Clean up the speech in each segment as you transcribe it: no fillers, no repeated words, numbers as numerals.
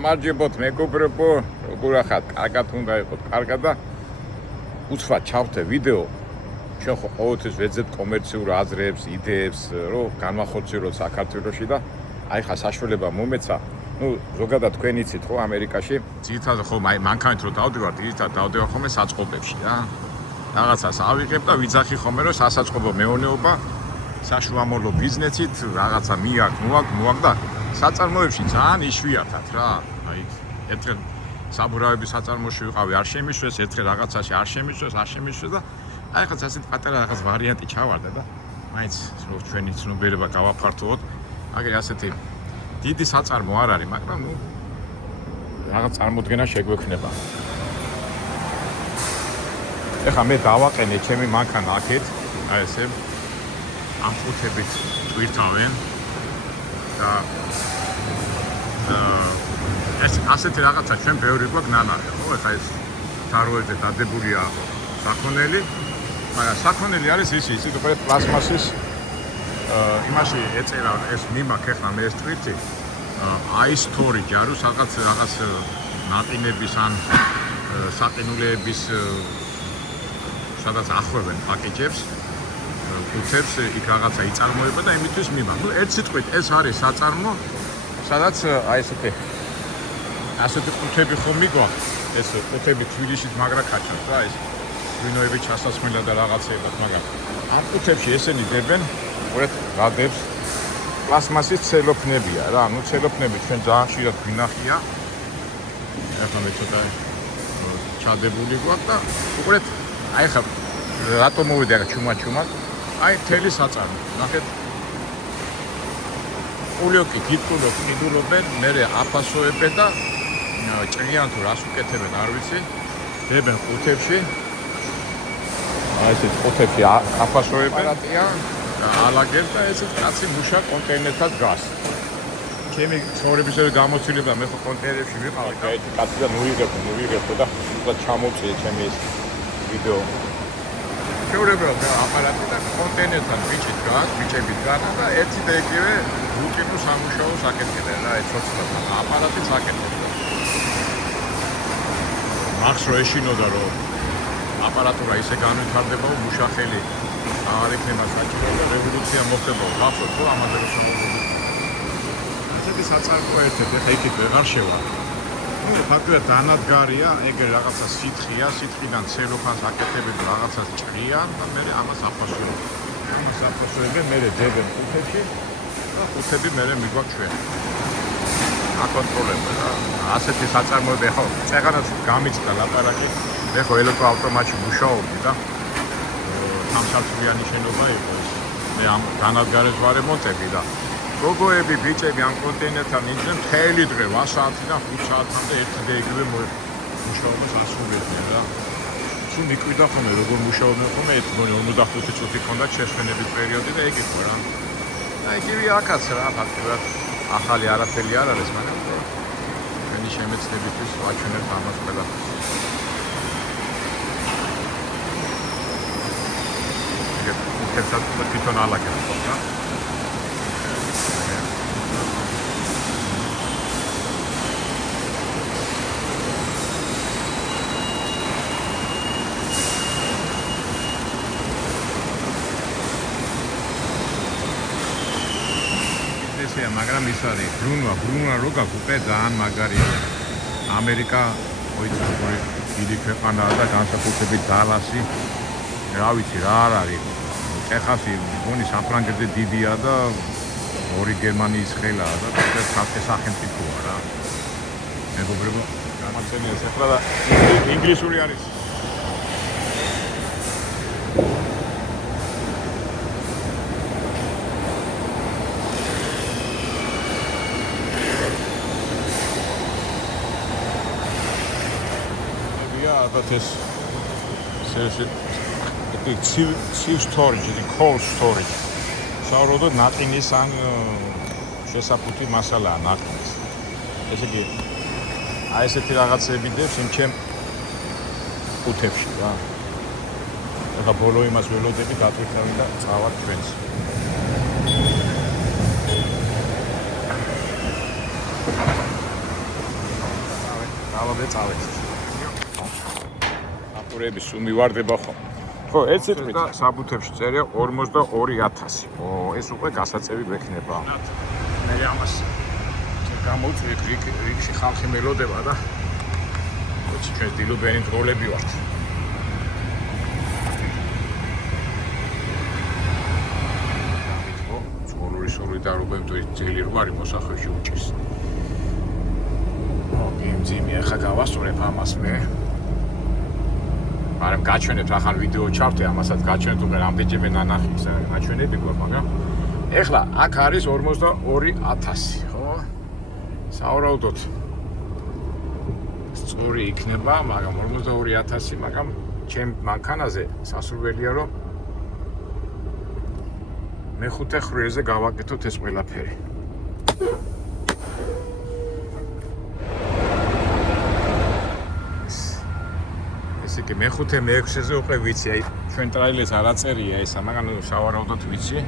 გამარჯობოთ მეგობრებო, როგორ ახართ? კარგად უნდა იყოთ, კარგად და უცბად ჩავთე ვიდეო. ჩვენ ხო ყოველთვის ვეძებთ კომერციულ აზრებს, იდეებს, რომ განვახორციელოთ საქართველოში და აი ხა საშუალება მომეცა. ზოგადად თქვენ იცით ხო ამერიკაში, ძირითადად ხო მანქანით რო დავდივართ, ძირითადად დავდივარ ხოლმე საწყობებში რა. რაღაცას ავიღებ და ვიძახი ხოლმე რომ სასაწყობო მეურნეობა, საშუალო ბიზნესით რაღაცა მოაგ და საწარმოებში ძალიან იშვიათად რა. აი ერთხელ საბურავების საწარმოში ვიყავი, არ შემიშვეს, ერთხელ რაღაცაში არ შემიშვეს და აი ხა ასეთ პატარა რაღაც ვარიანტი ჩავარდა და მაინც რომ ჩვენი ცნობიერება გავაფართოვოთ. აგერ ასეთი დიდი საწარმო არ არის, მაგრამ რაღაც წარმოდგენა შეგვექნება. ეხლა მე დავაყენე ჩემი მანქანა აქეთ, აი ესე ამ ყუთებით ტვირთავენ და ეს ასეთი რაღაცა ჩვენ ბევრი გვაქვს ნანახი, ხო? ეხლა ეს თაროებზე დადებულია საქონელი, მაგრამ საქონელი არის ისი უკვე პლასმასის იმაში ეწერა ეს მიმაქ ეხლა მე ეს ტვირთი ice storage არის რაღაც ნაყინების ან საყინულეების სადაც ახვევენ პაკეტებს კუთებს იქ რაღაცა იწარმოება და იმისთვის მიმაქ. ერთ სიტყვით ეს არის საწარმო, სადაც აი ასეთი კუთები ხომ მიგვაქვს, ეს კუთები თბილისით მაგრა ქაჩავს რა, ეს ღვინოები ჩასასხმელად და რაღაცეებად, მაგრამ ამ კუთებში ესენი დებენ უყურეთ გადებს პლასმასის ცელოფნებია რა, ცელოფნები ჩვენ ძალიან ხშირად გვინახია. ეხლა მე ცოტა ჩადებული გვაქვს და უყურეთ აი ხა რატომ მოვიდე რა ჩუმად აი თელი საწარმო ნახეთ ულიოკი გიტყულობენ მე აფასოებენ და ჭრიან თუ რას უკეთებენ არ ვიცი დებენ ყუთებში აი ეს ყუთებში აფასოებენ ალაგებ და ესეც კაცი მუშა კონტეინერთან დგას ჩემი ცხოვრებისეული გამოცდილება მე ხო კონტეინერებში ვიყავი და ეს კაცი და მოვიღებო და უბრალოდ ჩამოვწიე ჩემი ეს ვიდეო შეურებელია აპარატი და კონტეინერთან ბიჭები დგან და ერთი და იგივე რუტინულ სამუშაოს აკეთებენ რა ეს ცოცხლად აპარატიც აკეთებენ მახს რო ეშინოდა რომ აპარატურა ისე განვითარდება მუშახელი არ იქნება საჭირო და რევოლუცია მოხდება გახსოვთ ხო ამაზე რომ შემოგვიდგა ასეთი საწარმო ერთ-ერთი ხა იქით ვეღარ შევარ ფაქტობრივად დანადგარია, ეგრე რაღაცა სითხიდან ცელოფანს აკეთებენ რაღაცას ჭრიან და მე ამას აფასოებენ, მე დებენ ყუთებში და ყუთები მე მიგვაქვს ჩვენ. აკონტროლებენ რა. ასეთი საწარმოები ხო, წეღანაც გამიწყდა ლაპარაკი. მე ხო ელექტროავტომატში მუშაობდი და სამსართულიანი შენობა იყო ეს. მე ამ დანადგარებს ვარ ემონტები და გოგოები, ბიჭები ამ კონტეინერთან იძენ მთელი დღე 8 საათიდან 5 საათამდე ერთი და იგივე მუშაობას ასრულებდნენ რა. თუ მიკვიდა ხოლმე როგორ მუშაობდნენ ხოლმე, 45 წუთი ჰქონდათ შესვენების პერიოდი და ეგ იყო რა. და იგივე აქაც რა, ფაქტობრივად ახალი არაფერი არ არის, მაგრამ ჩვენი შემეცნებისთვის ვაჩვენებთ ამას ყველაფერს. ეგ უცებსად თვითონ ალაგებს ხო? მაგრამ ის არის ბრუნვა რო გაქვს უკვე ძალიან მაგარია ამერიკა ოიცორი დიდი ქვეყანაა და განსაკუთრებით დალასი რა ვიცი რა არ არის ტეხასი მგონი საფრანგეთზე დიდია და ორი გერმანიის ხელაა და ეს სახელმწიფოა რა მეგობრებო გამახსენია ახლა და ინგლისური არის but this storage, the cold storage. საუბრობთ ნატინის ან შესაფუთი მასალაა ნატინის. ესე იგი აი ესეთი რაღაცები დებს იმ ჩემ ყუთებში რა. ეხლა ბოლო იმას ველოდები გატვირთავენ და წავარ ჩვენს. წავადე წავეცით. აპურების სულ მივარდება ხომ. ხო, ეს სიტყვით საბუთებში წერია 42000. ეს უკვე გასაწევი გვექნება. მე ამას გამოვწვი რიგში ხალხი მელოდება და ოჩი ჩვენ დილობენი დროლები ვართ. სოლიდარობენ თუ ძელი რო არის მოსახლეში უჭის. იმძიმი ახლა გავასწორებ ამას მე. მაგრამ გაჩვენებთ ახალ ვიდეო ჩავთე ამასაც გაჩვენებთ უკვე რამდენჯერმე ნანახი გაჩვენები გვაქვს, მაგრამ ეხლა აქ არის 42000, ხო? საავადმყოფოდ სწორი იქნება, მაგრამ 42000, მაგრამ ჩემ მანქანაზე სასურველია რომ მეხუთე ხრილზე გავაკეთოთ ეს ყველაფერი. ესე იგი მეხუთე მეექვსეზე უკვე ვიცი, აი ჩვენ ტრაილერს არ აწერია ესა, მაგრამ სავარაუდოდ ვიცი.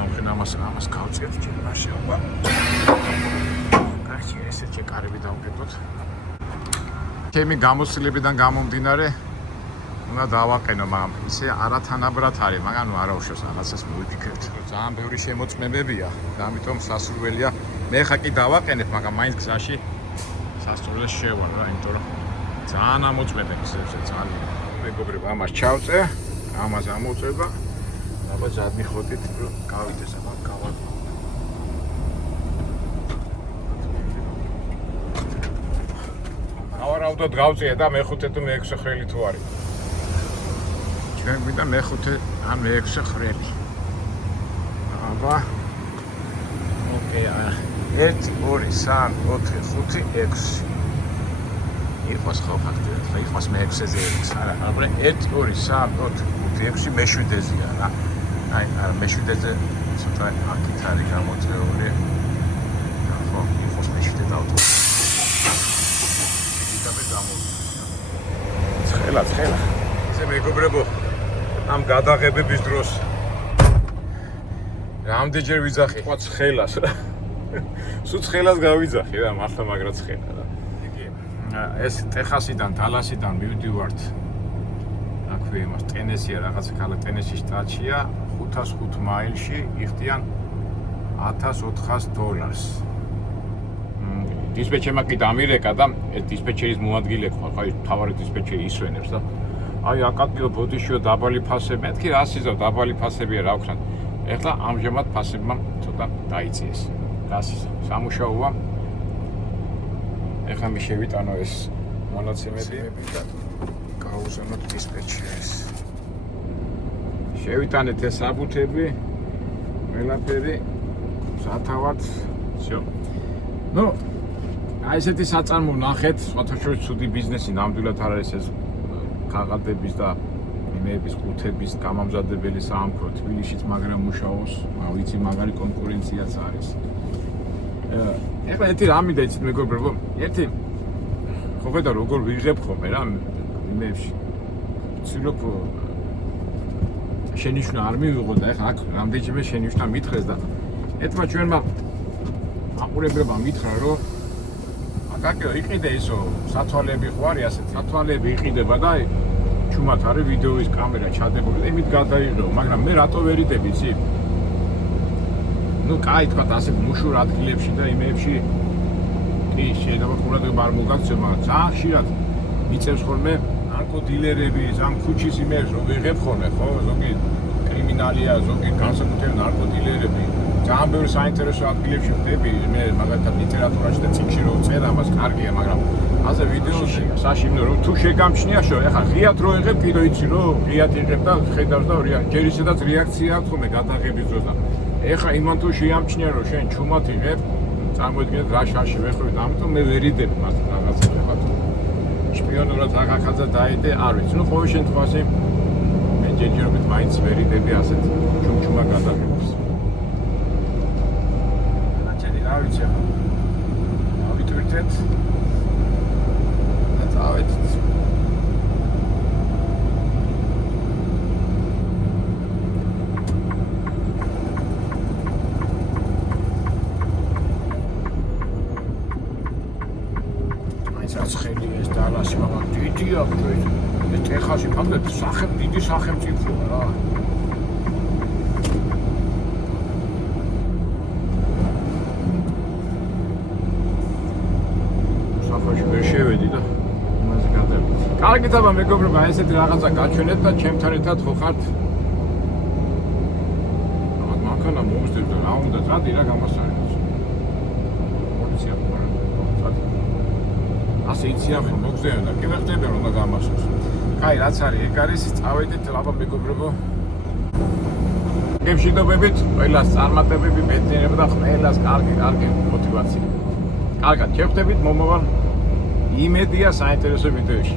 ამხენ ამას გავწიეთ ჩემაში აბა. კარგი, ესე ჩეკარები დავკეთოთ. ჩემი გამოცდილებიდან გამომდინარე უნდა დავაყენო, მაგრამ ისე არათანაბრად არის, მაგრამ არა უშავს რაღაცას მოვიფიქრეთ. ძალიან ბევრი შემოწმებებია და ამიტომ სასურველია. მე ხა კი დავაყენებ, მაგრამ მაინც გზაში სასწორლეს შევარ რა, იმიტომ რომ ძალიან ამოწმებენ ისევ ძალიან. მეგობრებო, ამას ჩავწე, ამას ამოწება. აბა ზადნი ხოდით რომ გავიდეს, აბა გავაკეთე. ავარავდოდ გავწია და მეხუთე თუ მეექვსე ხრელი თუ არის. ჩვენ გვინდა მეხუთე ან მეექვსე ხრელი. აბა. ოკეი, 1 2 3 4 5 6. იყოს ხო ფაქტია, იყოს მეექვსეზე 6, არა, აბა 1 2 3 4 5 6 მეშვიდეზეა რა. აი, მეშვიდეზე ცოტა აქით არის გამოწეული. ხო, იყოს მეშვიდე დავტო. ცხელა. ესე მეგობრებო, ამ გადაღებების დროს რამდენჯერ ვიძახი ხო ცხელას რა. სულ ცხელას გავიძახი რა, მართლა მაგრა ცხელა რა. იგი ეს ტეხასიდან, დალასიდან მივდივართ. აქვე იმას ტენესია, რაღაცა ქალაქ ტენესის შტატშია, 505 მაილში იხდიან $1400. დისპეჩერმა კი დამირეკა და ეს დისპეჩერის მოადგილე ხო, აი თავარი დისპეჩერი ისვენებს და აი აკატიო ბოდიშიო დაბალი ფასები, მეთქი რა სიზო დაბალი ფასებია რა ვქნათ. ეხლა ამჟამად ფასებმა ცოტა დაიწიეს. გასის სამუშაოა. ეხლა მე შევიტანო ეს მონაცემები და გავუზომოთ დისპეჩერს. შევიტანეთ ეს საბუთები, ყველაფერი სათავად, всё. ნუ აი ესეთი საწარმო ნახეთ, სხვათაშორის ცუდი ბიზნესი ნამდვილად არ არის ეს ქაღალდების და იმეების ყუთების გამამზადებელი საამქრო თბილისშიც მაგრამ მუშაობს, ვიცი მაგარი კონკურენციაც არის. ეხლა ერთი რამე და იცით მეგობრებო, ერთი ხო ხედავ როგორ ვიღებ ხოლმე რა იმეებში. ვცდილობ შენიშვნა არ მივიღო და ეხლა აქ რამდენჯერმე შენიშვნა მითხრეს და ერთმა ჩვენმა აყურებლებმა მითხრა რომ აკაკიო იყიდე ისო სათვალეები ხო არის ასეთ სათვალეები იყიდება და აი ჩუმად არის ვიდეოის კამერა ჩადებული და იმით გადაიღო, მაგრამ მე რატო ვერ იდები იცი? ნუ კაი თქვა ასეთ მუშურ ადგილებში და იმეებში კი შეიძლება ყურადღება არ მოგაქცევ, მაგრამ ძალიან ხშირად მიწევს ხოლმე ნარკოდილერები, ამ ქუჩის იმეებს რომ ვიღებ ხოლმე ხო, ზოგი კრიმინალია, ზოგი განსაკუთრებით ნარკოდილერები. ძალიან ბევრი საინტერესო ადგილებში ვხდები, მე მაგალითად ლიტერატურაში და წიგნში რომ წერ ამას კარგია, მაგრამ აზე ვიდეოში საშინო რომ თუ შეგამჩნია შო, ეხლა ღიად რო იღებ, კიდე იცი რომ ღიად იღებ და ხედავს და ჯერ ისედაც რეაქცია აქვს ხოლმე გადაღების დროს და ეხლა იმან თუ შეამჩნია რომ შენ ჩუმად იღებ, წარმოიდგინეთ რა შაში ვეხვევით, ამიტომ მე ვერ იდებ მას რაღაცა ეხლა თუ შპიონურად ახახაძა დაიდე, არ ვიცი, ნუ ყოველ შემთხვევაში მე ჯერჯერობით მაინც ვერ იდები ასეთ ჩუმჩუმა გადაღებას. რა ვიცი ახლა ავიტვირთეთ და წავედით მაინც რაც მარტია ეს ტეხასი ფაქტობრივად დიდი სახელმწიფოა რა. საფაში ვერ შევედი და იმაზე გადავედი. კარგით აბა მეგობრებო, აი ესეთი რაღაცა გაჩვენეთ და ჩემთან ერთად ხო ხართ? ალბათ მანქანა მოვსდებ და რა უნდა წადი რა გამასარევს. პოლიცია ხარ. წადი. ასე იციან ხო მოგზეონ და კი მეხდებიან უნდა გამასოს. კაი, რაც არის, ეგ არის, წავედით აბა მეგობრებო. გემშვიდობებით, ყველას წარმატებები, მეცნიერება და ყველას კარგი мотивация. კარგად, შევხვდებით მომავალ იმედია საინტერესო ვიდეოში.